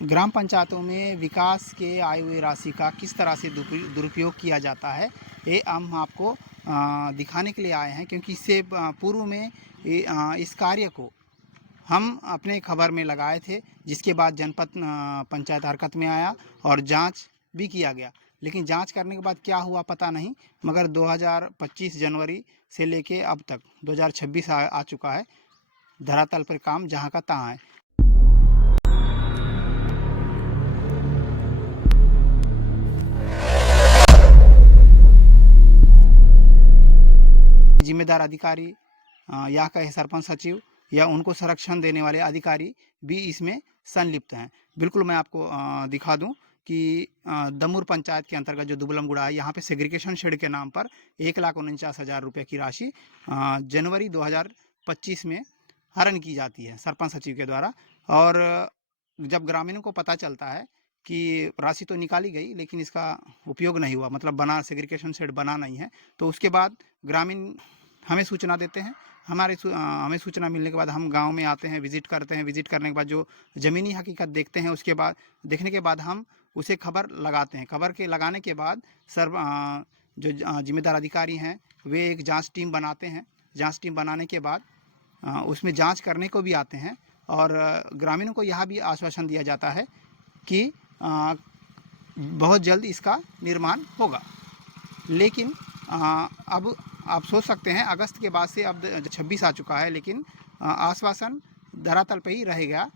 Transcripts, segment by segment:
ग्राम पंचायतों में विकास के आय हुई राशि का किस तरह से दुरुपयोग किया जाता है, ये हम आपको दिखाने के लिए आए हैं, क्योंकि इससे पूर्व में इस कार्य को हम अपने खबर में लगाए थे, जिसके बाद जनपद पंचायत हरकत में आया और जांच भी किया गया। लेकिन जांच करने के बाद क्या हुआ पता नहीं, मगर 2025 जनवरी से लेके अब तक 2026 आ चुका है। धरातल पर काम जहां का तहां है। जिम्मेदार अधिकारी या कहे सरपंच सचिव या उनको संरक्षण देने वाले अधिकारी भी इसमें संलिप्त हैं। बिल्कुल मैं आपको दिखा दूं कि दमूर पंचायत के अंतर्गत जो दुबलमगुड़ा है, यहाँ पे सेग्रीगेशन शेड के नाम पर 1,49,000 रुपये की राशि जनवरी 2025 में हरण की जाती है सरपंच सचिव के द्वारा। और जब ग्रामीणों को पता चलता है कि राशि तो निकाली गई लेकिन इसका उपयोग नहीं हुआ, मतलब बना सेग्रीगेशन शेड बना नहीं है, तो उसके बाद ग्रामीण हमें सूचना देते हैं। हमें सूचना मिलने के बाद हम गांव में आते हैं, विजिट करते हैं। विजिट करने के बाद जो ज़मीनी हकीकत देखते हैं, उसके बाद देखने के बाद हम उसे खबर लगाते हैं। खबर के लगाने के बाद जो जिम्मेदार अधिकारी हैं वे एक जांच टीम बनाते हैं। जांच टीम बनाने के बाद उसमें जांच करने को भी आते हैं और ग्रामीणों को यह भी आश्वासन दिया जाता है कि बहुत जल्द इसका निर्माण होगा। लेकिन अब आप सोच सकते हैं अगस्त के बाद से अब 26 आ चुका है, लेकिन आश्वासन धरातल पे ही रह गया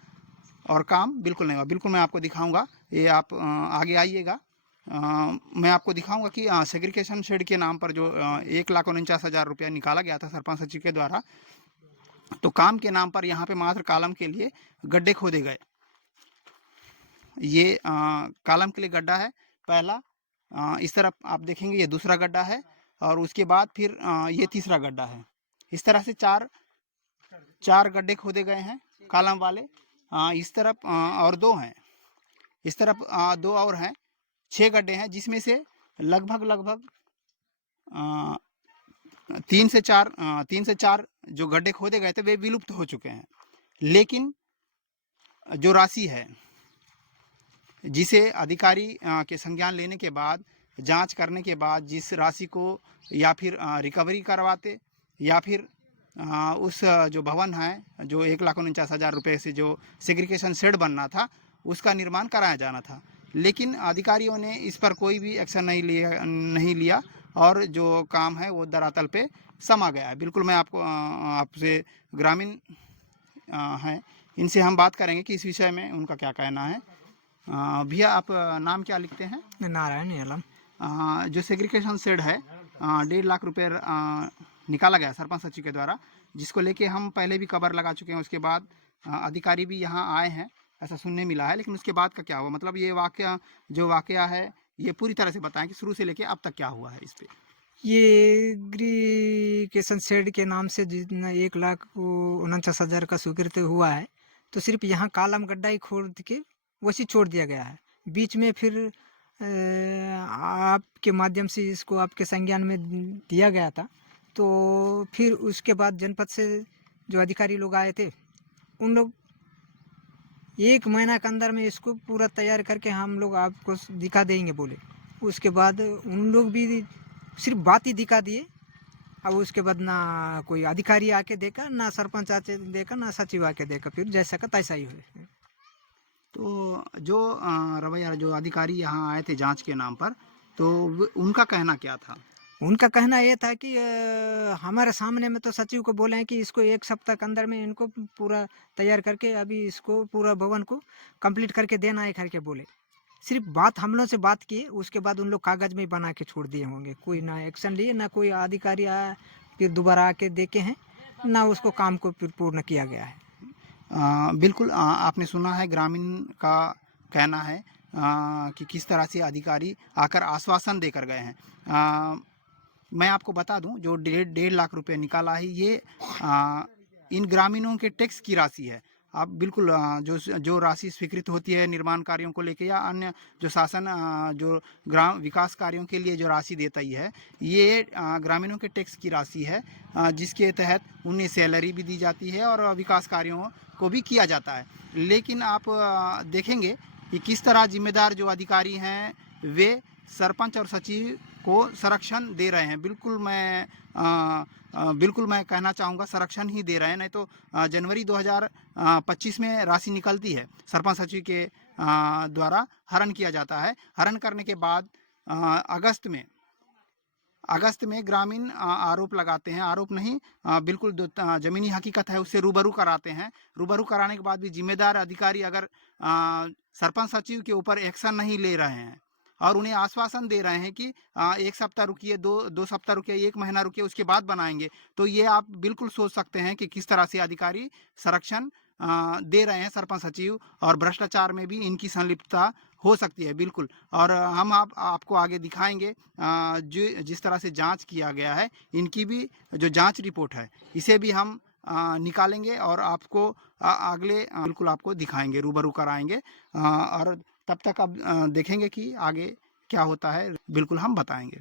और काम बिल्कुल नहीं हुआ। बिल्कुल मैं आपको दिखाऊंगा, ये आप आगे आइएगा। मैं आपको दिखाऊंगा कि सेग्रीगेशन शेड के नाम पर जो 1,49,000 रुपया निकाला गया था सरपंच सचिव के द्वारा, तो काम के नाम पर यहाँ पे मात्र कॉलम के लिए गड्ढे खोदे गए। ये कॉलम के लिए गड्ढा है पहला, इस तरफ आप देखेंगे ये दूसरा गड्ढा है और उसके बाद फिर ये तीसरा गड्ढा है। इस तरह से चार गड्ढे खोदे गए हैं कॉलम वाले। इस तरफ और दो हैं, इस तरफ दो और हैं, 6 गड्ढे हैं, जिसमें से लगभग 3 से 4 जो गड्ढे खोदे गए थे वे विलुप्त हो चुके हैं। लेकिन जो राशि है जिसे अधिकारी के संज्ञान लेने के बाद, जांच करने के बाद जिस राशि को या फिर रिकवरी करवाते या फिर उस जो भवन है जो 1,49,000 रुपये से जो सेग्रीगेशन शेड बनना था उसका निर्माण कराया जाना था, लेकिन अधिकारियों ने इस पर कोई भी एक्शन नहीं लिया और जो काम है वो धरातल पे समा गया है। बिल्कुल मैं आपको आपसे ग्रामीण हैं, इनसे हम बात करेंगे कि इस विषय में उनका क्या कहना है। भैया आप नाम क्या लिखते हैं? नारायण यालम। जो सेग्रीगेशन शेड है 1.5 लाख रुपये निकाला गया सरपंच सचिव के द्वारा, जिसको लेके हम पहले भी खबर लगा चुके हैं। उसके बाद अधिकारी भी यहाँ आए हैं, ऐसा सुनने मिला है। लेकिन उसके बाद का क्या हुआ, मतलब ये वाकया है ये पूरी तरह से बताएं कि शुरू से लेके अब तक क्या हुआ है इस पे। ये सेग्रीगेशन शेड के नाम से जितना 1,49,000 का स्वीकृत हुआ है, तो सिर्फ यहाँ कॉलम गड्ढा ही खोद के वैसे छोड़ दिया गया है। बीच में फिर आपके माध्यम से इसको आपके संज्ञान में दिया गया था, तो फिर उसके बाद जनपद से जो अधिकारी लोग आए थे, उन लोग 1 महीना के अंदर में इसको पूरा तैयार करके हम लोग आपको दिखा देंगे बोले। उसके बाद उन लोग भी सिर्फ बात ही दिखा दिए। अब उसके बाद ना कोई अधिकारी आके देखा, ना सरपंच आके देखा, ना सचिव आके देखा। फिर जैसा का तैसा ही हुए। तो जो रवैया जो अधिकारी यहाँ आए थे जांच के नाम पर, तो उनका कहना क्या था? उनका कहना ये था कि हमारे सामने में तो सचिव को बोले हैं कि इसको 1 सप्ताह के अंदर में इनको पूरा तैयार करके अभी इसको पूरा भवन को कंप्लीट करके देना है करके बोले। सिर्फ बात हम लोग से बात किए, उसके बाद उन लोग कागज़ में बना के छोड़ दिए होंगे। कोई ना एक्शन लिए, ना कोई अधिकारी आया फिर दोबारा आके देखे हैं, ना उसको काम को फिर पूर्ण किया गया है। बिल्कुल आपने सुना है ग्रामीण का कहना है कि किस तरह से अधिकारी आकर आश्वासन देकर गए हैं। मैं आपको बता दूं जो 1.5 लाख रुपए निकाला है ये इन ग्रामीणों के टैक्स की राशि है। आप बिल्कुल जो राशि स्वीकृत होती है निर्माण कार्यों को लेके या अन्य जो शासन जो ग्राम विकास कार्यों के लिए जो राशि देता ही है, ये ग्रामीणों के टैक्स की राशि है, जिसके तहत उन्हें सैलरी भी दी जाती है और विकास कार्यों को भी किया जाता है। लेकिन आप देखेंगे कि किस तरह जिम्मेदार जो अधिकारी हैं वे सरपंच और सचिव को संरक्षण दे रहे हैं। बिल्कुल मैं कहना चाहूँगा संरक्षण ही दे रहे हैं, नहीं तो जनवरी 2025 में राशि निकलती है, सरपंच सचिव के द्वारा हरण किया जाता है। हरण करने के बाद अगस्त में ग्रामीण आरोप लगाते हैं, आरोप नहीं बिल्कुल ज़मीनी हकीकत है उससे रूबरू कराते हैं। रूबरू कराने के बाद भी जिम्मेदार अधिकारी अगर सरपंच सचिव के ऊपर एक्शन नहीं ले रहे हैं और उन्हें आश्वासन दे रहे हैं कि 1 सप्ताह रुकिए, 2 सप्ताह रुकिए, 1 महीना रुकिए, उसके बाद बनाएंगे, तो ये आप बिल्कुल सोच सकते हैं कि किस तरह से अधिकारी संरक्षण दे रहे हैं सरपंच सचिव, और भ्रष्टाचार में भी इनकी संलिप्तता हो सकती है बिल्कुल। और हम आपको आगे दिखाएंगे जो जिस तरह से जांच किया गया है, इनकी भी जो जांच रिपोर्ट है इसे भी हम निकालेंगे और आपको अगले बिल्कुल आपको दिखाएंगे, रूबरू कराएंगे। और तब तक अब देखेंगे कि आगे क्या होता है, बिल्कुल हम बताएंगे।